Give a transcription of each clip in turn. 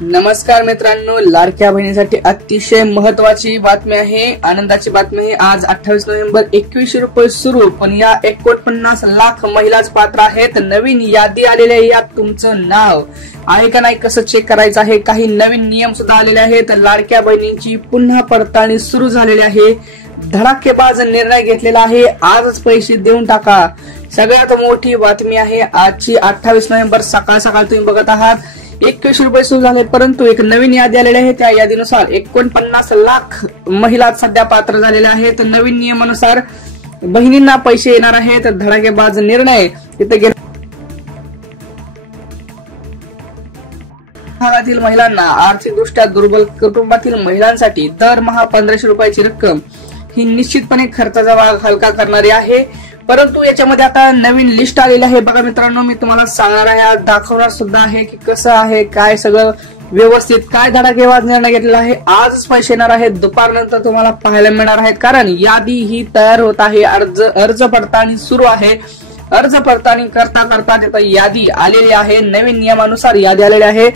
नमस्कार मित्रांनो, लाडक्या बहिणीसाठी अतिशय महत्वाची बातमी आहे, आनंदाची बातमी आहे। आज 28 नोव्हेंबर 2100 रुपये सुरू, पण या 49 लाख महिलाच पात्र आहेत। नवीन यादी आलेली आहे, यात तुमचं नाव आहे का नाही कसं चेक करायचं आहे। काही नवीन नियम सुद्धा आलेले आहेत। लाडक्या बहिणींची पुन्हा पडताळणी सुरू झालेली आहे। धडाकेबाज निर्णय घेतलेला आहे, आजच पैसे देऊन टाका। सगळ्यात मोठी बातमी आहे आजची। 28 नोव्हेंबर सकाळ सकाळ तुम्ही बघत आहात 2100 रुपये सुरू झाले, परंतु एक नवीन यादी आलेली आहे। त्या यादीनुसार 49 लाख महिला सध्या पात्र झालेल्या आहेत। नवीन नियमानुसार बहिणींना पैसे येणार आहेत। धडाकेबाज निर्णय तिथे भागातील महिलांना, आर्थिकदृष्ट्या दुर्बल कुटुंबातील महिलांसाठी दरमहा 1500 रुपयाची रक्कम ही निश्चितपणे खर्चाचा भाग हलका करणारी आहे। परंतु याच्यामध्ये आता नवीन लिस्ट आलेली आहे। बघा मित्रांनो, मी तुम्हाला सांगणार आहे, आज दाखवणार सुद्धा आहे की कसं आहे, काय सगळं व्यवस्थित, काय धडाकेबाज निर्णय घेतलेला आहे। आजच पैसे येणार आहेत, दुपारनंतर तुम्हाला पाहायला मिळणार आहेत, कारण यादी ही तयार होत आहे। अर्ज पडताळणी सुरू आहे। अर्ज पडताळणी करता करता तिथं यादी आलेली आहे। नवीन नियमानुसार यादी आलेली आहे।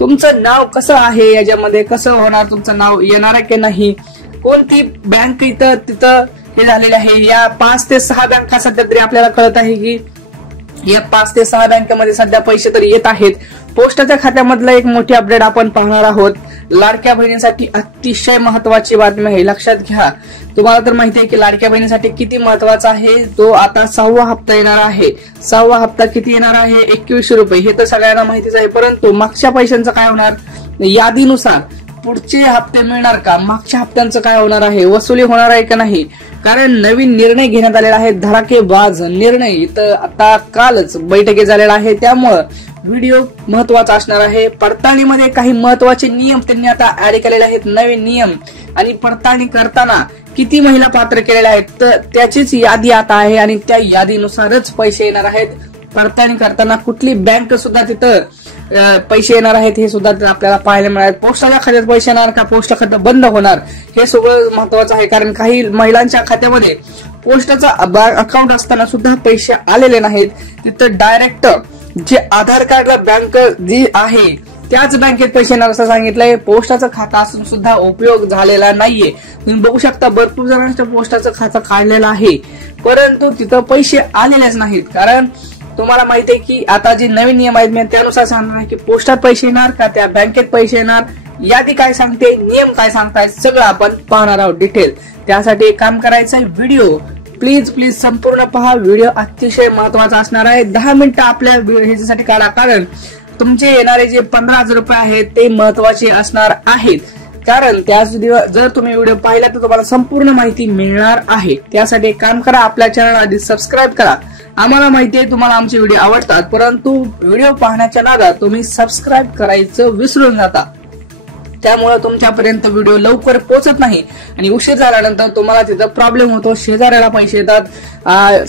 तुमचं नाव कसं आहे, याच्यामध्ये कसं होणार, तुमचं नाव येणार आहे की नाही, कोणती बँक इथं तिथं हे झालेले आहे। या 5 ते 6 बँका सध्या तरी आपल्याला कळत आहे की या 5 ते 6 बँकेमध्ये सध्या पैसे तरी येत आहेत। पोस्टाच्या खात्यामधलं एक मोठी अपडेट आपण पाहणार आहोत। लाडक्या बहिणीसाठी अतिशय महत्वाची बातमी आहे, लक्षात घ्या। तुम्हाला तर माहिती आहे की लाडक्या बहिणीसाठी किती महत्वाचा आहे। तो आता 6वा हप्ता येणार आहे। 6वा हप्ता किती येणार आहे? 2100 रुपये। हे तर सगळ्यांना माहितीच आहे, परंतु मागच्या पैशांचं काय होणार? यादीनुसार पुढचे हप्ते मिळणार का? मागच्या हप्त्यांचं काय होणार आहे? वसुली होणार आहे का नाही? कारण नवीन निर्णय घेण्यात आलेला आहे, धडाकेबाज निर्णय। इथं आता कालच बैठकी झालेला आहे, त्यामुळं व्हिडिओ महत्वाचा असणार आहे। पडताळणीमध्ये काही महत्वाचे नियम त्यांनी आता ऍड केलेले आहेत, नवीन नियम। आणि पडताळणी करताना किती महिला पात्र केलेल्या आहेत तर त्याचीच यादी आता आहे, आणि त्या यादीनुसारच पैसे येणार आहेत। पडताळणी करताना कुठली बँक सुद्धा तिथं पैसे येणार आहेत हे सुद्धा आपल्याला पाहायला मिळाले। पोस्टाच्या खात्यात पैसे येणार का पोस्ट खातं बंद होणार हे सगळं महत्वाचं आहे, कारण काही महिलांच्या खात्यामध्ये पोस्टाचा अकाउंट असताना सुद्धा पैसे आलेले नाहीत। तिथं डायरेक्ट जे आधार कार्डला बँक जी आहे त्याच बँकेत पैसे येणार असं सांगितलंय। पोस्टाचं खातं असून सुद्धा उपयोग झालेला नाहीये। तुम्ही बघू शकता भरपूर जणांच्या पोस्टाचं खातं काढलेलं आहे, परंतु तिथं पैसे आलेलेच नाहीत। कारण तुम्हाला माहिती आहे की आता जे नवीन नियम आहेत मी त्यानुसार सांगणार आहे की पोस्टात पैसे येणार का त्या बँकेत पैसे येणार, यादी काय सांगते, नियम काय सांगतायत, सगळं आपण पाहणार आहोत डिटेल। त्यासाठी एक काम करायचं आहे, व्हिडिओ प्लीज संपूर्ण पहा। व्हिडिओ अतिशय महत्वाचा असणार आहे। 10 मिनिटं आपल्या ह्याच्यासाठी काढा, कारण तुमचे येणारे जे 15,000 रुपये आहेत ते महत्वाचे असणार आहेत। कारण त्याच जर तुम्ही व्हिडिओ पाहिला तर तुम्हाला संपूर्ण माहिती मिळणार आहे। त्यासाठी एक काम करा, आपल्या चॅनल आधी सबस्क्राईब करा। आम्हाला माहिती आहे तुम्हाला आमचे व्हिडिओ आवडतात, परंतु व्हिडिओ पाहण्याच्या नादात तुम्ही सबस्क्राईब करायचं विसरून जाता, त्यामुळे तुमच्यापर्यंत व्हिडिओ लवकर पोहोचत नाही आणि उशीर झाल्यानंतर तुम्हाला तिथं प्रॉब्लेम होतो। शेजाऱ्याला पैसे येतात,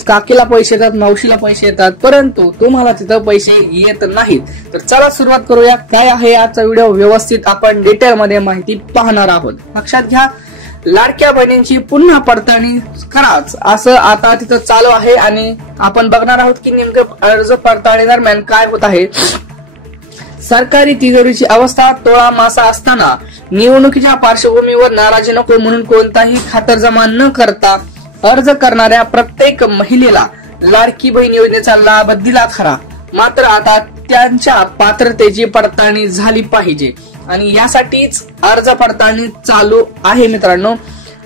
काकीला पैसे येतात, मावशीला पैसे येतात, परंतु तुम्हाला तिथं पैसे येत नाहीत। तर चला सुरुवात करूया। काय आहे आजचा व्हिडिओ, व्यवस्थित आपण डिटेल मध्ये माहिती पाहणार आहोत। लक्षात घ्या, लाडक्या बहिणींची पुन्हा पडताळणी कराच असं आता तिथं चालू आहे, आणि आपण बघणार आहोत की नेमकं अर्ज पडताळणी दरम्यान काय होत आहे। सरकारी तिजोरीची अवस्था तोळामासा असताना निवडणुकीच्या पार्श्वभूमीवर नाराजी नको म्हणून कोणताही खातरजमा न करता अर्ज करणाऱ्या प्रत्येक महिलेला लाडकी बहीण योजनेचा लाभ दिला खरा, मात्र आता त्यांच्या पात्रतेची पडताळणी झाली पाहिजे, आणि यासाठीच अर्ज पडताळणी चालू आहे। मित्रांनो,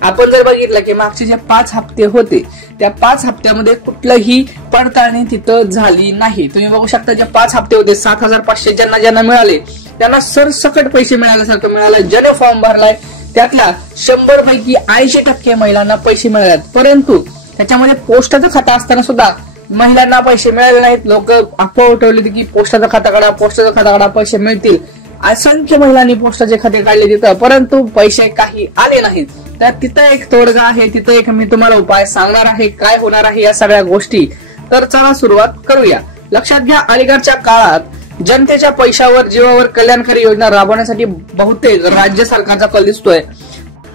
आपण जर बघितलं की मागचे जे 5 हप्ते होते त्या 5 हप्त्यामध्ये कुठलंही पडताळणी तिथं झाली नाही। तुम्ही बघू शकता जे 5 हप्ते होते 7,500 ज्यांना मिळाले त्यांना सरसकट पैसे मिळाल्यासारखं मिळालं। ज्याने फॉर्म भरलाय त्यातल्या 100 पैकी 80% महिलांना पैसे मिळाले, परंतु त्याच्यामध्ये पोस्टाचं खातं असताना सुद्धा महिलांना पैसे मिळाले नाहीत। लोक अफवा उठवली होती की पोस्टाचं खातं काढा पैसे मिळतील। असंख्य महिलांनी पोस्टाचे खाते काढले तिथं, परंतु पैसे काही आले नाहीत। तर तिथं एक तोडगा आहे, तिथं एक मी तुम्हाला उपाय सांगणार आहे, काय होणार आहे या सगळ्या गोष्टी। तर चला सुरुवात करूया। लक्षात घ्या, अलीकडच्या काळात जनतेच्या पैशावर जीवावर कल्याणकारी योजना राबवण्यासाठी बहुतेक राज्य सरकारचा कल दिसतोय।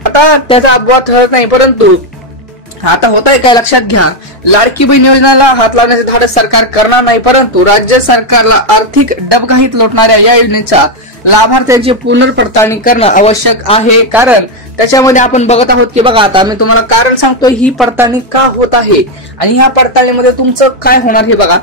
आता त्याचा अपवाद ठरत नाही, परंतु आता होत आहे काय लक्षात घ्या, लाडकी बहीण योजनेला हात लावण्याचे धाडस सरकार करणार नाही, परंतु राज्य सरकारला आर्थिक डबघाईत लोटणाऱ्या या योजनेचा लाभार्थ्यांची पुनर्पडताळणी करणं आवश्यक आहे, कारण त्याच्यामध्ये आपण बघत आहोत की बघा, आता मी तुम्हाला कारण सांगतो ही पडताळणी का होत आहे आणि ह्या पडताळणीमध्ये तुमचं काय होणार हे बघा.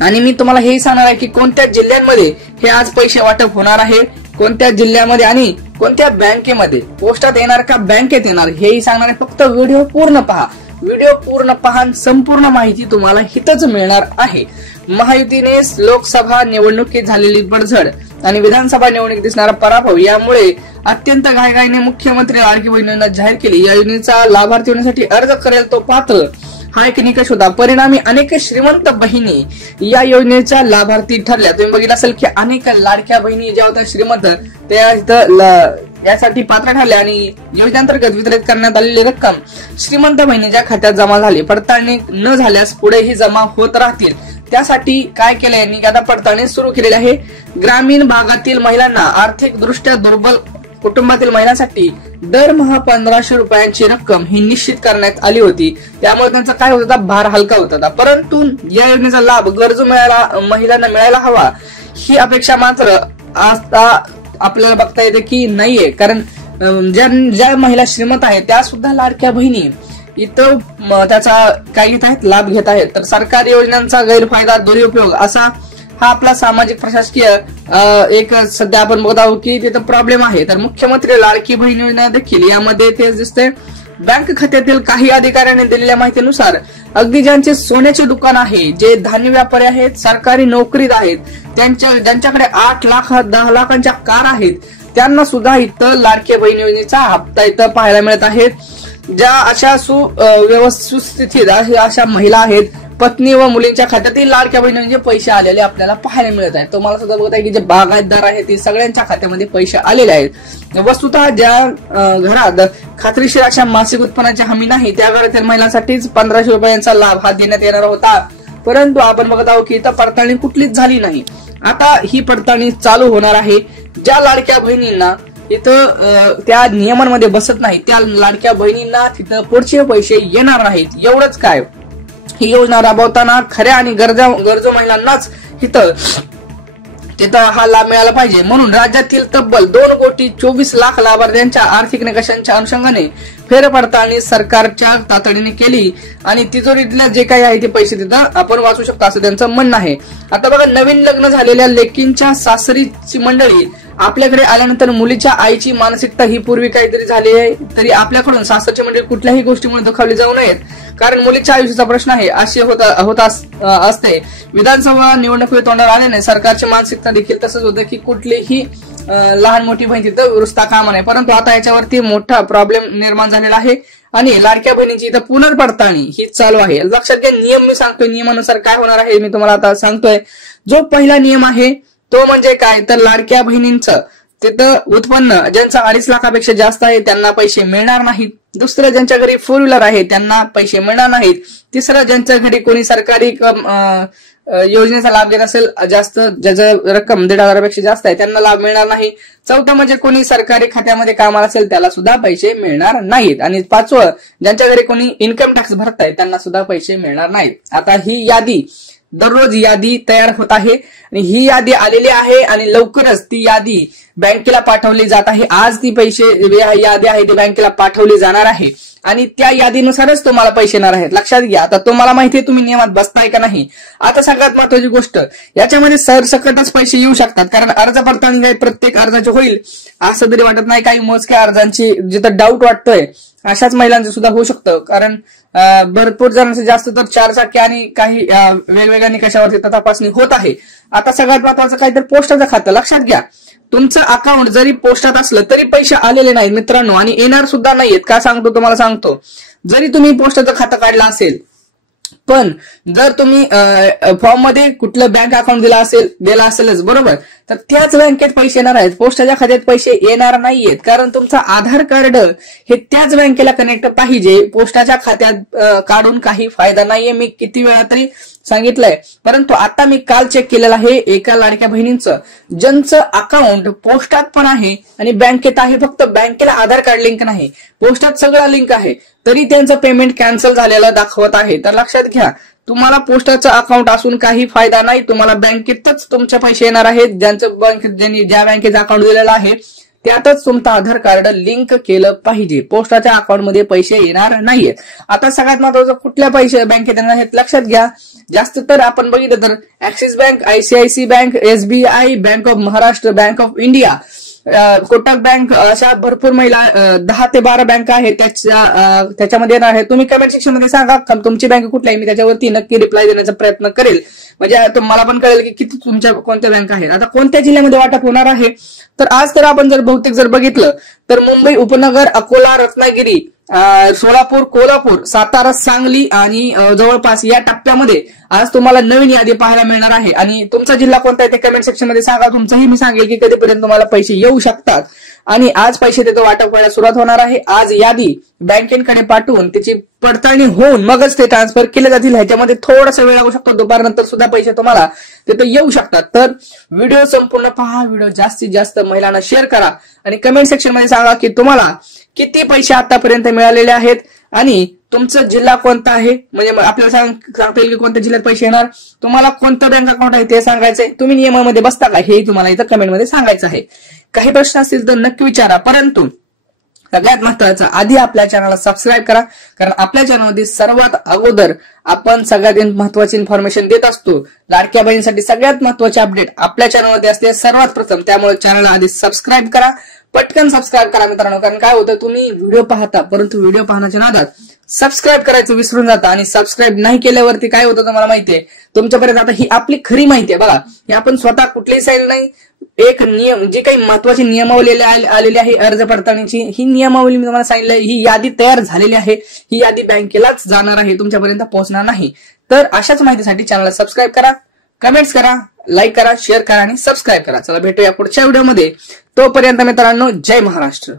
आणि मी तुम्हाला हेही सांगणार आहे की कोणत्या जिल्ह्यांमध्ये हे आज पैसे वाटप होणार आहे, कोणत्या जिल्ह्यामध्ये आणि कोणत्या बँकेमध्ये, पोस्टात येणार का बँकेत येणार हेही सांगणार आहे. फक्त व्हिडिओ पूर्ण पहा, व्हिडिओ पूर्ण पहा, संपूर्ण माहिती तुम्हाला हितच मिळणार आहे. महायुतीने लोकसभा निवडणुकीत झालेली बडझड आणि विधानसभा निवडणुकीत दिसणारा पराभव यामुळे अत्यंत घाईघाईने मुख्यमंत्री लाडकी बहीण योजना जाहीर केली. या योजनेचा लाभार्थी होण्यासाठी अर्ज करेल तो पात्र हा एक निकष होता. परिणामी अनेक श्रीमंत बहिणी या योजनेच्या लाभार्थी ठरल्या. तुम्ही बघितलं असेल की अनेक लाडक्या बहिणी ज्या होत्या श्रीमंत त्या यासाठी पात्र ठरल्या आणि योजनेअंतर्गत वितरित करण्यात आलेली रक्कम श्रीमंत बहिणीच्या खात्यात जमा झाली. पडताळणी न झाल्यास पुढेही जमा होत राहतील. त्यासाठी काय केलं यांनी, आता पडताळणी सुरू केलेली आहे. ग्रामीण भागातील महिलांना, आर्थिक दृष्ट्या दुर्बल कुटुंबातील महिलांसाठी दरमहा 1500 रुपयांची रक्कम ही निश्चित करण्यात आली होती. त्यामुळे त्यांचा काय होत होता, भार हलका होत होता. परंतु या योजनेचा लाभ गरजू महिलांना मिळायला हवा ही अपेक्षा मात्र आता आपल्याला बघता येते की नाहीये, कारण ज्या महिला श्रीमंत आहेत त्या सुद्धा लाडक्या बहिणी इथं त्याचा काय घेत आहेत, लाभ घेत आहेत. तर सरकारी योजनांचा गैरफायदा, दुरुपयोग असा हा आपला सामाजिक प्रशासकीय एक सध्या आपण बघत आहोत की तिथं प्रॉब्लेम आहे. तर मुख्यमंत्री लाडकी बहीण योजना देखील यामध्ये तेच दिसते. बँक खात्यातील काही अधिकाऱ्यांनी दिलेल्या माहितीनुसार अगदी ज्यांचे सोन्याचे दुकान आहे, जे धान्य व्यापारी आहेत, सरकारी नोकरीत आहेत, ज्यांच्याकडे 8 लाख 10 लाखांच्या कार आहेत, त्यांना सुद्धा इथं लाडकी बहीण योजनेचा हप्ता इथं पाहायला मिळत आहेत. ज्या अशा सुस्थितीत अशा महिला आहेत, पत्नी व मुलींच्या खात्यातील लाडक्या बहिणींचे पैसे आलेले आपल्याला पाहायला मिळत आहेत. तुम्हाला सुद्धा बघत आहे की जे बागायतदार आहेत ते सगळ्यांच्या खात्यामध्ये पैसे आलेले आहेत. वस्तुतः ज्या घरात खात्रीशीर अशा मासिक उत्पन्नाची हमी नाही त्या घरातील महिलांसाठीच 1500 रुपयांचा लाभ हा देण्यात येणार होता. परंतु आपण बघत आहोत की इथं पडताळणी कुठलीच झाली नाही. आता ही पडताळणी चालू होणार आहे. ज्या लाडक्या बहिणींना इथं त्या नियमांमध्ये बसत नाही त्या लाडक्या बहिणींना तिथं पुढचे पैसे येणार नाहीत. एवढंच काय, ही योजना राबवताना खऱ्या आणि गरजू महिलांनाच तिथं हा लाभ मिळाला पाहिजे. म्हणून राज्यातील तब्बल 2,24,00,000 लाभार्थ्यांच्या आर्थिक निकषांच्या अनुषंगाने फेरपडताळणी सरकारच्या तातडीने केली आणि तिजोरीतल्या जे काही आहे ते पैसे तिथं आपण वाचू शकतो असं त्यांचं म्हणणं आहे. आता बघा, नवीन लग्न झालेल्या लेकींच्या सासरीची मंडळी आपल्याकडे आल्यानंतर मुलीच्या आईची मानसिकता ही पूर्वी काहीतरी झाली आहे, तरी आपल्याकडून सासरची मंडळी कुठल्याही गोष्टीमुळे दुखावली जाऊ नयेत, कारण मुलीच्या आयुष्याचा प्रश्न आहे अशी होत असते. विधानसभा निवडणुकीत तोंडावर आल्याने सरकारची मानसिकता देखील तसंच होतं की कुठलीही लहान मोठी बहीण तिथं विरुस्ता कामा नये. परंतु आता याच्यावरती मोठा प्रॉब्लेम निर्माण झालेला आहे आणि लाडक्या बहिणीची इथं पुनर्पडताळणी ही चालू आहे. लक्षात घ्या, नियम मी सांगतोय, नियमानुसार काय होणार आहे मी तुम्हाला आता सांगतोय. जो पहिला नियम आहे तो म्हणजे काय, तर लाडक्या बहिणींचं तिथं उत्पन्न ज्यांचं 2.5 लाखापेक्षा जास्त आहे त्यांना पैसे मिळणार नाहीत. दुसरं, ज्यांच्या घरी 4 व्हीलर आहे त्यांना पैसे मिळणार नाहीत. तिसरं, ज्यांच्या घरी कोणी सरकारी योजनेचा लाभ देत असेल जास्त, ज्याचं रक्कम 1,500 जास्त आहे त्यांना लाभ मिळणार नाही. चौथं म्हणजे कोणी सरकारी खात्यामध्ये कामाला असेल त्याला सुद्धा पैसे मिळणार नाहीत. आणि 5वं, ज्यांच्या घरी कोणी इन्कम टॅक्स भरताय त्यांना सुद्धा पैसे मिळणार नाहीत. आता ही यादी दररोज यादी तयार होत आहे आणि ही यादी आलेली आहे आणि लवकरच ती यादी बँकेला पाठवली जात आहे. आज ती यादी आहे ती बँकेला पाठवली जाणार आहे आणि त्या यादीनुसारच तुम्हाला पैसे येणार आहेत. लक्षात घ्या, आता तुम्हाला माहिती आहे तुम्ही नियमात बसताय का नाही. आता सगळ्यात महत्वाची गोष्ट, याच्यामध्ये सरसकटच पैसे येऊ शकतात, कारण अर्ज पडताळणी काही प्रत्येक अर्जाचे होईल असं तरी वाटत नाही. काही मोजक्या अर्जांची जिथं डाऊट वाटतोय अशाच महिलांचं सुद्धा होऊ शकतं, कारण भरपूर जणांचे जास्त तर 4 चाकी आणि काही वेगवेगळ्या निकषावरती तपासणी होत आहे. आता सगळ्यात महत्वाचं काय, तर पोस्टाचं खातं. लक्षात घ्या, तुमचं अकाउंट जरी पोस्टात असलं तरी पैसे आलेले नाहीत मित्रांनो, आणि येणार सुद्धा नाहीयेत. का सांगतो तुम्हाला, सांगतो. जरी तुम्ही पोस्टाचं खातं काढलं असेल, पण जर तुम्ही फॉर्म मध्ये कुठलं बँक अकाउंट दिला असेलच बरोबर, तर त्याच बँकेत पैसे येणार आहेत, पोस्टाच्या खात्यात पैसे येणार नाहीयेत. कारण तुमचं आधार कार्ड हे त्याच बँकेला कनेक्ट पाहिजे. पोस्टाच्या खात्यात काढून काही फायदा नाहीये, मी किती वेळा तरी सांगितलंय. परंतु आता मी काल चेक केलेलं आहे एका लाडक्या बहिणींचं, ज्यांचं अकाउंट पोस्टात पण आहे आणि बँकेत आहे, फक्त बँकेला आधार कार्ड लिंक नाही, पोस्टात सगळं लिंक आहे, तरी त्यांचं पेमेंट कॅन्सल झालेलं दाखवत आहे. तर लक्षात घ्या, तुम्हाला पोस्टाचं अकाउंट असून काही फायदा नाही. तुम्हाला बँकेतच तुमचे पैसे येणार आहेत. ज्यांनी ज्या बँकेचं अकाउंट दिलेलं आहे त्यातच तुमचं आधार कार्ड लिंक केलं पाहिजे. पोस्टाच्या अकाउंटमध्ये पैसे येणार नाहीये. आता सगळ्यात महत्वाचं कुठल्या पैसे बँकेत येणार आहेत लक्षात घ्या. जास्त तर आपण बघितलं तर axis bank, आयसीआयसी bank, SBI, bank of Maharashtra, bank of India, Kotak bank, अशा भरपूर महिला 10 ते 12 बँक आहेत त्याच्यामध्ये येणार आहे. तुम्ही कमेंट सेक्शन मध्ये सांगा तुमची बँक कुठली आहे. मी त्याच्यावरती नक्की रिप्लाय देण्याचा प्रयत्न करेल, म्हणजे मला पण कळेल की किती तुमच्या कोणत्या बँक आहेत. आता कोणत्या जिल्ह्यामध्ये वाटप होणार आहे तर आज तर आपण बहुतेक बघितलं तर मुंबई उपनगर, अकोला, रत्नागिरी, सोलापूर, कोल्हापूर, सातारा, सांगली आणि जवळपास या टप्प्यामध्ये आज तुम्हाला नवीन यादी पाहायला मिळणार आहे. आणि तुमचा जिल्हा कोणता आहे ते कमेंट सेक्शन मध्ये सांगा. तुमचंही मी सांगेल की कधीपर्यंत तुम्हाला पैसे येऊ शकतात. आणि आज पैसे त्याचं वाटप व्हायला सुरुवात होणार आहे. आज यादी बँकेकडे पाठवून त्याची पडताळणी होऊन मगच ते ट्रान्सफर केले जातील. ह्याच्यामध्ये थोडासा वेळ लागू शकतो. दुपारनंतर सुद्धा पैसे तुम्हाला तिथे येऊ शकतात. तर व्हिडिओ संपूर्ण पहा. व्हिडिओ जास्तीत जास्त महिलांना शेअर करा आणि कमेंट सेक्शन मध्ये सांगा की तुम्हाला किती पैसे आतापर्यंत मिळालेले आहेत आणि तुमचा जिल्हा कोणता आहे. म्हणजे आपल्याला सांगता येईल की कोणत्या जिल्ह्यात पैसे येणार. तुम्हाला कोणतं बँक अकाउंट आहे ते सांगायचंय. तुम्ही नियमामध्ये बसता का हे तुम्हाला इथं कमेंटमध्ये सांगायचं आहे. काही प्रश्न असतील तर नक्की विचारा. परंतु सगळ्यात महत्वाचं आधी आपल्या चॅनलला सबस्क्राईब करा, कारण आपल्या चॅनलमध्ये सर्वात अगोदर आपण सगळ्यात महत्वाची इन्फॉर्मेशन देत असतो. लाडक्या बहिणीसाठी सगळ्यात महत्वाचे अपडेट आपल्या चॅनलमध्ये असते सर्वात प्रथम. त्यामुळे चॅनलला आधी सबस्क्राईब करा, पटकन सबस्क्राईब करा मित्रांनो. कारण काय होतं तुम्ही व्हिडिओ पाहता परंतु व्हिडिओ पाहण्याच्या नादात सबस्क्राईब करायचं विसरून जाता आणि सबस्क्राईब नाही केल्यावरती काय होतं तुम्हाला माहितीये तुमच्यापर्यंत. आता ही आपली खरी माहिती आहे बघा. ही आपण स्वतः कुठलीही साईड नाही, एक नियम जी काही महत्वाची नियमावली आलेली आहे अर्ज पडताळणीची, ही नियमावली मी तुम्हाला सांगितलं. ही यादी तयार झालेली आहे. ही यादी बँकेलाच जाणार आहे, तुमच्यापर्यंत पोहोचणार नाही. तर अशाच माहितीसाठी चॅनलला सबस्क्राईब करा, कमेंट्स करा, लाईक करा, शेअर करा आणि सबस्क्राईब करा. चला भेटूया पुढच्या व्हिडिओमध्ये. तोपर्यंत मित्रांनो जय महाराष्ट्र.